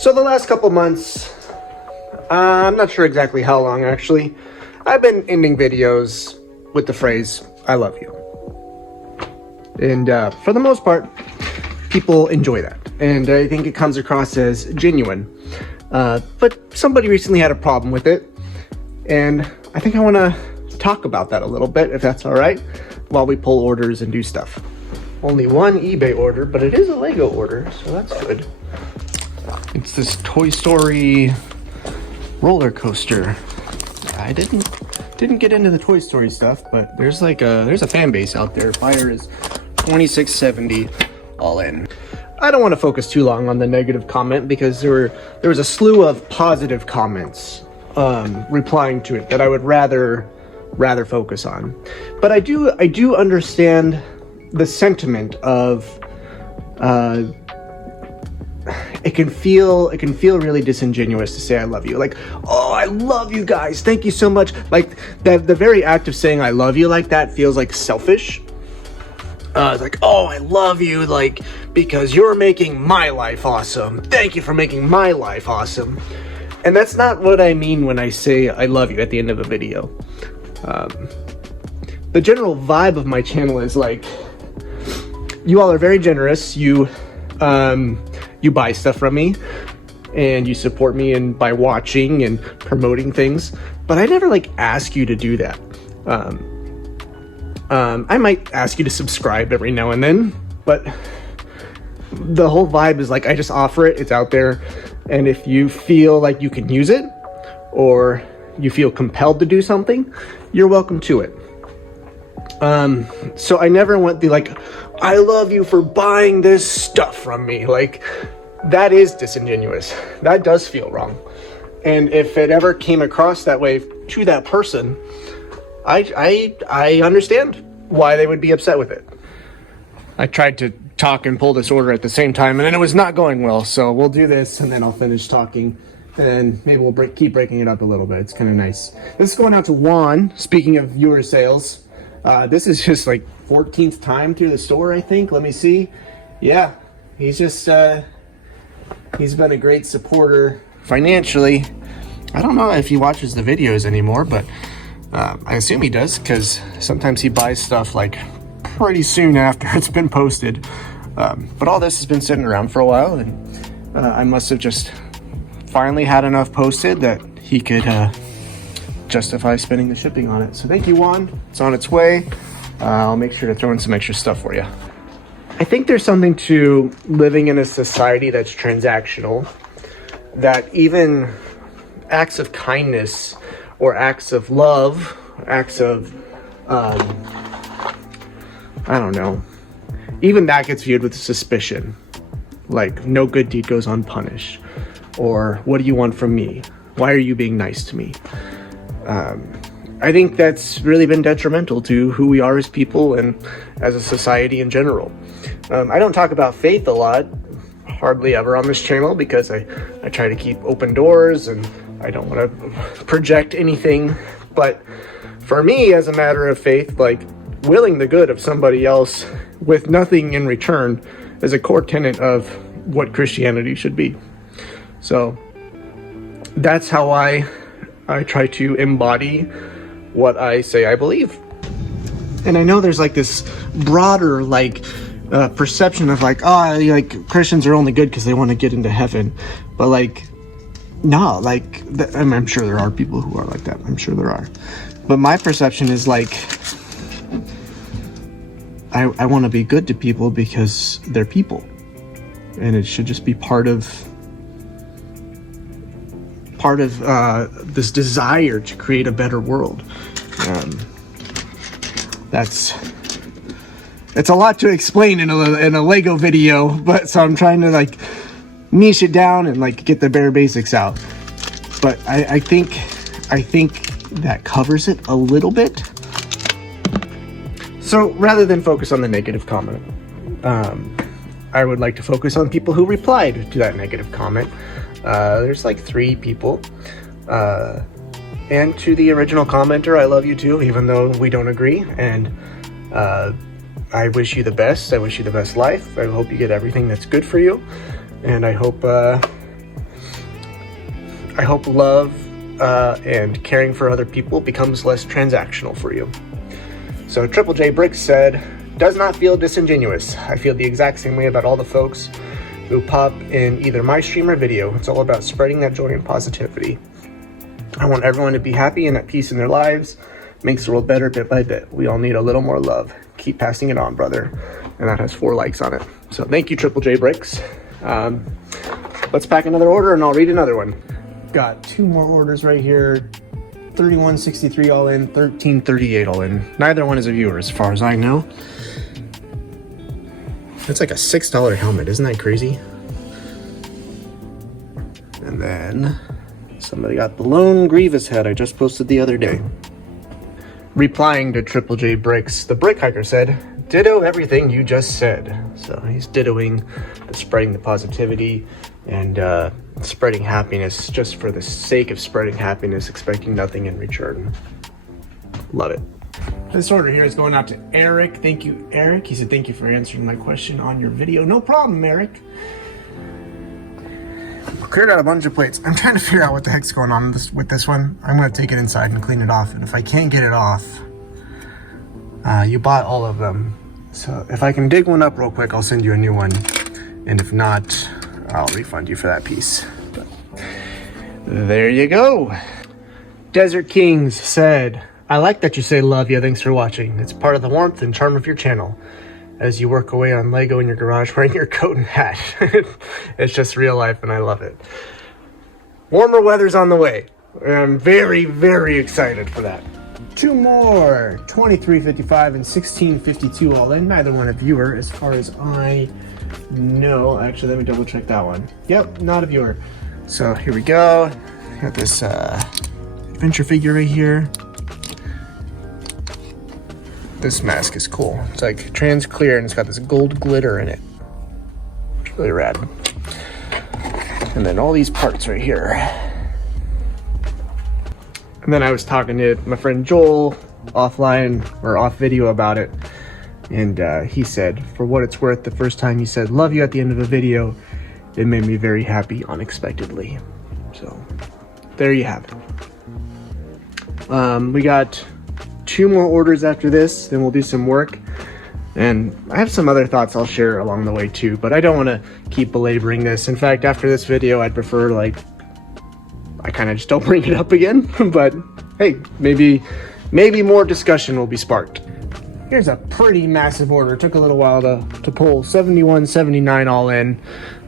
So the last couple months, I'm not sure exactly how long actually, I've been ending videos with the phrase, I love you. And for the most part, people enjoy that. And I think it comes across as genuine. But somebody recently had a problem with it. And I think I want to talk about that a little bit, if that's all right, while we pull orders and do stuff. Only one eBay order, but it is a Lego order, so that's good. It's this Toy Story roller coaster. I didn't get into the Toy Story stuff, but there's a fan base out there. Buyer is $26.70 all in. I don't want to focus too long on the negative comment because there was a slew of positive comments replying to it that I would rather focus on. But I do understand the sentiment of it can feel really disingenuous to say I love you. Like, oh, I love you guys, thank you so much. Like the very act of saying I love you like that feels like selfish. It's like, oh, I love you, like, because you're making my life awesome. Thank you for making my life awesome. And that's not what I mean when I say I love you at the end of a video. The general vibe of my channel is like, you all are very generous. You buy stuff from me and you support me by watching and promoting things, but I never like ask you to do that. I might ask you to subscribe every now and then, but the whole vibe is like, I just offer it, it's out there. And if you feel like you can use it or you feel compelled to do something, you're welcome to it. So I never went the like, I love you for buying this stuff from me. Like, that is disingenuous. That does feel wrong. And if it ever came across that way to that person, I understand why they would be upset with it. I tried to talk and pull this order at the same time, and then it was not going well. So we'll do this, and then I'll finish talking, and maybe we'll keep breaking it up a little bit. It's kind of nice. This is going out to Juan. Speaking of viewer sales, this is just like 14th time through the store, I think. Let me see. Yeah, he's just he's been a great supporter financially. I don't know if he watches the videos anymore, but I assume he does, because sometimes he buys stuff like pretty soon after it's been posted. But all this has been sitting around for a while, and I must have just finally had enough posted that he could justify spending the shipping on it. So thank you, Juan. It's on its way. I'll make sure to throw in some extra stuff for you. I think there's something to living in a society that's transactional, that even acts of kindness or acts of love, acts of, I don't know, even that gets viewed with suspicion. Like, no good deed goes unpunished. Or, what do you want from me? Why are you being nice to me? I think that's really been detrimental to who we are as people and as a society in general. I don't talk about faith a lot, hardly ever on this channel, because I try to keep open doors and I don't want to project anything. But for me, as a matter of faith, like, willing the good of somebody else with nothing in return is a core tenet of what Christianity should be. So that's how I try to embody what I say I believe. And I know there's like this broader like perception of like, oh, like Christians are only good because they want to get into heaven. But like, no, like, I'm sure there are people who are like that. I'm sure there are. But my perception is like, I want to be good to people because they're people. And it should just be part of this desire to create a better world. It's a lot to explain in a Lego video, but so I'm trying to like niche it down and like get the bare basics out. But I think that covers it a little bit. So rather than focus on the negative comment, I would like to focus on people who replied to that negative comment. There's like 3 people. And to the original commenter, I love you too, even though we don't agree. And I wish you the best. I wish you the best life. I hope you get everything that's good for you. And I hope I hope love and caring for other people becomes less transactional for you. So Triple J Bricks said, does not feel disingenuous. I feel the exact same way about all the folks who pop in either my stream or video. It's all about spreading that joy and positivity. I want everyone to be happy and at peace in their lives. Makes the world better bit by bit. We all need a little more love. Keep passing it on, brother. And that has 4 likes on it. So thank you, Triple J Bricks. Let's pack another order and I'll read another one. Got 2 more orders right here. 31.63 all in, 13.38 all in. Neither one is a viewer as far as I know. That's like a $6 helmet, isn't that crazy? And then somebody got the Lone Grievous head I just posted the other day. Replying to Triple J Bricks, the Brick Hiker said, ditto everything you just said. So he's dittoing the spreading the positivity and spreading happiness just for the sake of spreading happiness, expecting nothing in return. Love it. This order here is going out to Eric. Thank you, Eric. He said, thank you for answering my question on your video. No problem, Eric. Cleared out a bunch of plates. I'm trying to figure out what the heck's going on with this one. I'm going to take it inside and clean it off. And if I can't get it off, you bought all of them. So if I can dig one up real quick, I'll send you a new one. And if not, I'll refund you for that piece. But there you go. Desert Kings said, I like that you say love you. Thanks for watching. It's part of the warmth and charm of your channel. As you work away on Lego in your garage wearing your coat and hat. It's just real life and I love it. Warmer weather's on the way. I'm very, very excited for that. 2 more, 23.55 and 16.52 all in. Neither one a viewer as far as I know. Actually, let me double check that one. Yep, not a viewer. So here we go. Got this adventure figure right here. This mask is cool. It's like trans clear and it's got this gold glitter in it. It's really rad. And then all these parts right here. And then I was talking to my friend Joel offline or off video about it. And he said, for what it's worth, the first time he said, love you at the end of a video, it made me very happy unexpectedly. So there you have it. We got 2 more orders after this, then we'll do some work. And I have some other thoughts I'll share along the way too, but I don't want to keep belaboring this. In fact, after this video, I'd prefer I kind of just don't bring it up again. But hey, maybe more discussion will be sparked. Here's a pretty massive order. It took a little while to pull. 71.79 all in.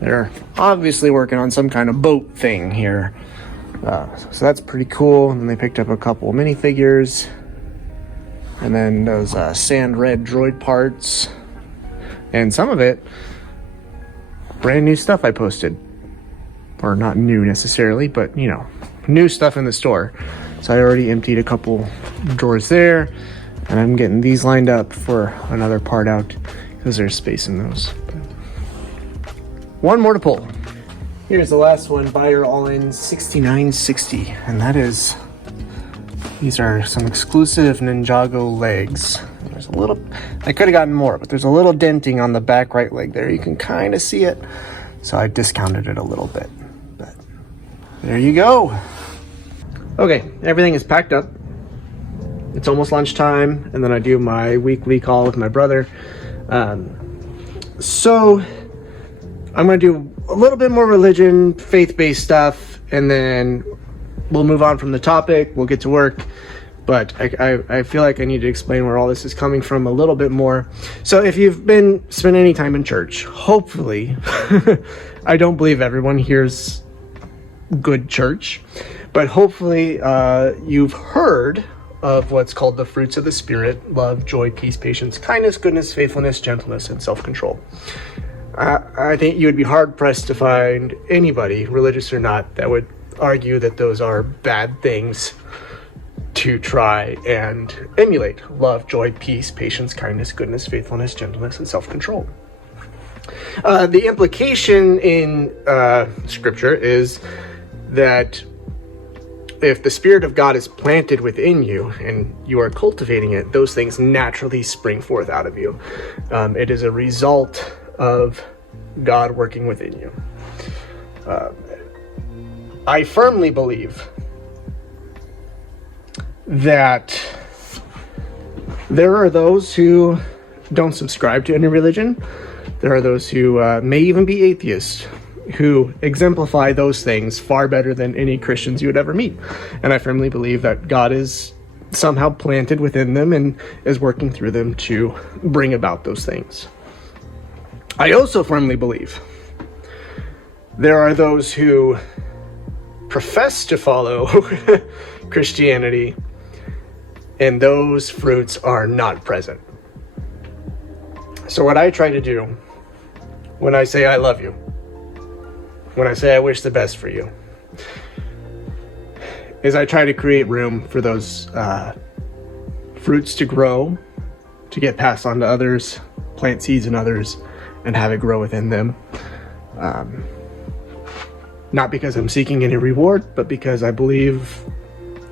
They're obviously working on some kind of boat thing here. So that's pretty cool. And then they picked up a couple minifigures. And then those sand red droid parts. And some of it, brand new stuff I posted. Or not new necessarily, but you know, new stuff in the store. So I already emptied a couple drawers there. And I'm getting these lined up for another part out because there's space in those. But 1 more to pull. Here's the last one, buyer all in 69.60. And that is... These are some exclusive Ninjago legs. There's a little, I could have gotten more, but there's a little denting on the back right leg there. You can kind of see it. So I discounted it a little bit, but there you go. Okay, everything is packed up. It's almost lunchtime, and then I do my weekly call with my brother. So I'm gonna do a little bit more religion, faith-based stuff, and then we'll move on from the topic. We'll get to work. But I feel like I need to explain where all this is coming from a little bit more. So if you've spent any time in church, hopefully, I don't believe everyone here's good church, but hopefully you've heard of what's called the fruits of the Spirit: love, joy, peace, patience, kindness, goodness, faithfulness, gentleness, and self-control. I think you would be hard-pressed to find anybody, religious or not, that would argue that those are bad things to try and emulate: love, joy, peace, patience, kindness, goodness, faithfulness, gentleness, and self-control. The implication in scripture is that if the Spirit of God is planted within you and you are cultivating it, those things naturally spring forth out of you. It is a result of God working within you. I firmly believe that there are those who don't subscribe to any religion. There are those who may even be atheists who exemplify those things far better than any Christians you would ever meet. And I firmly believe that God is somehow planted within them and is working through them to bring about those things. I also firmly believe there are those who profess to follow Christianity, and those fruits are not present. So what I try to do when I say I love you, when I say I wish the best for you, is I try to create room for those fruits to grow, to get passed on to others, plant seeds in others, and have it grow within them. Not because I'm seeking any reward, but because I believe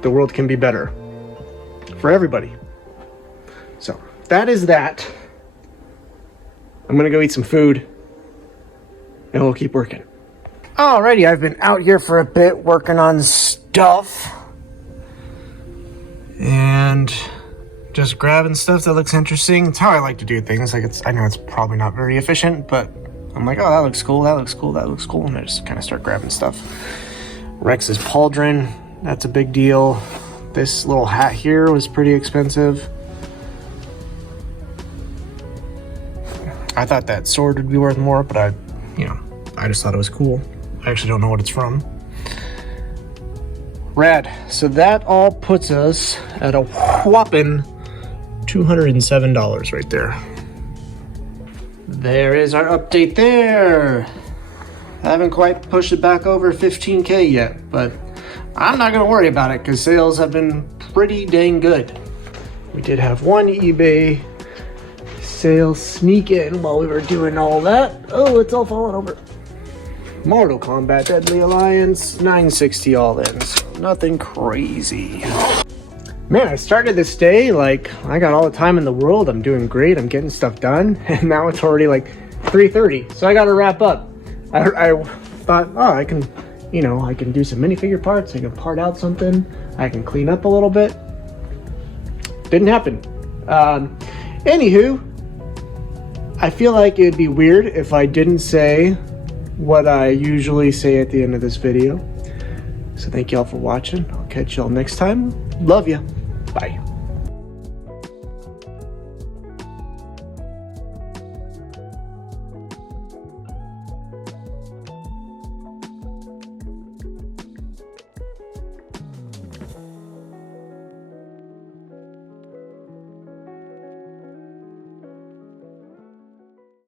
the world can be better for everybody. So that is that. I'm gonna go eat some food and we'll keep working. Alrighty, I've been out here for a bit working on stuff and just grabbing stuff that looks interesting. It's how I like to do things. Like, I know it's probably not very efficient, but I'm like, oh, that looks cool, that looks cool, that looks cool, and I just kind of start grabbing stuff. Rex's pauldron, that's a big deal. This little hat here was pretty expensive. I thought that sword would be worth more, but I just thought it was cool. I actually don't know what it's from. Rad. So that all puts us at a whopping $207 right there. There is our update there. I haven't quite pushed it back over 15K yet, but I'm not going to worry about it because sales have been pretty dang good. We did have one eBay sale sneak in while we were doing all that. Oh, it's all falling over. Mortal Kombat Deadly Alliance, 960 all in, so nothing crazy. Man, I started this day like I got all the time in the world. I'm doing great. I'm getting stuff done. And now it's already like 3:30. So I got to wrap up. I thought, oh, I can do some minifigure parts. I can part out something. I can clean up a little bit. Didn't happen. Anywho, I feel like it'd be weird if I didn't say what I usually say at the end of this video. So thank y'all for watching. I'll catch y'all next time. Love ya. Bye.